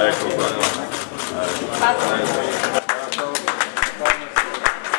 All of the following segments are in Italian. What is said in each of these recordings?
Ecco qua.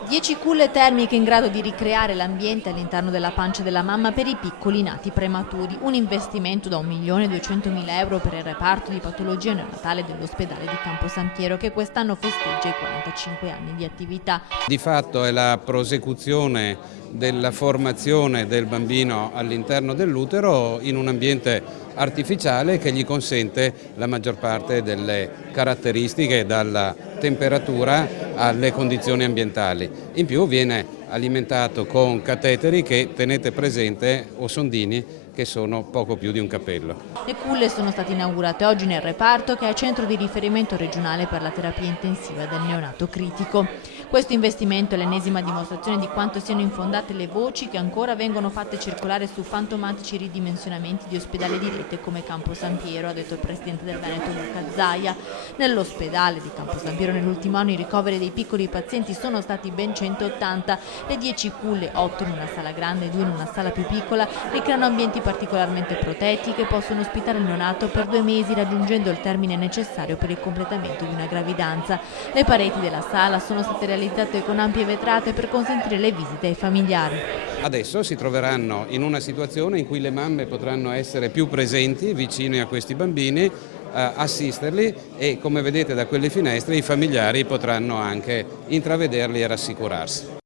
10 culle termiche in grado di ricreare l'ambiente all'interno della pancia della mamma per i piccoli nati prematuri. Un investimento da 1.200.000 euro per il reparto di patologia neonatale dell'ospedale di Campo San Piero, che quest'anno festeggia i 45 anni di attività. Di fatto è la prosecuzione della formazione del bambino all'interno dell'utero in un ambiente artificiale che gli consente la maggior parte delle caratteristiche, dalla temperatura alle condizioni ambientali. In più viene alimentato con cateteri che, tenete presente, o sondini, che sono poco più di un cappello. Le culle sono state inaugurate oggi nel reparto, che è centro di riferimento regionale per la terapia intensiva del neonato critico. Questo investimento è l'ennesima dimostrazione di quanto siano infondate le voci che ancora vengono fatte circolare su fantomatici ridimensionamenti di ospedali di rete come Campo San Piero, ha detto il presidente del Veneto Luca Zaia. Nell'ospedale di Campo San Piero nell'ultimo anno i ricoveri dei piccoli pazienti sono stati ben 180. Le 10 culle, 8 in una sala grande e 2 in una sala più piccola, ricreano ambienti particolarmente protetti che possono ospitare il neonato per 2 mesi, raggiungendo il termine necessario per il completamento di una gravidanza. Le pareti della sala sono state realizzate con ampie vetrate per consentire le visite ai familiari. Adesso si troveranno in una situazione in cui le mamme potranno essere più presenti, vicine a questi bambini, assisterli, e come vedete da quelle finestre i familiari potranno anche intravederli e rassicurarsi.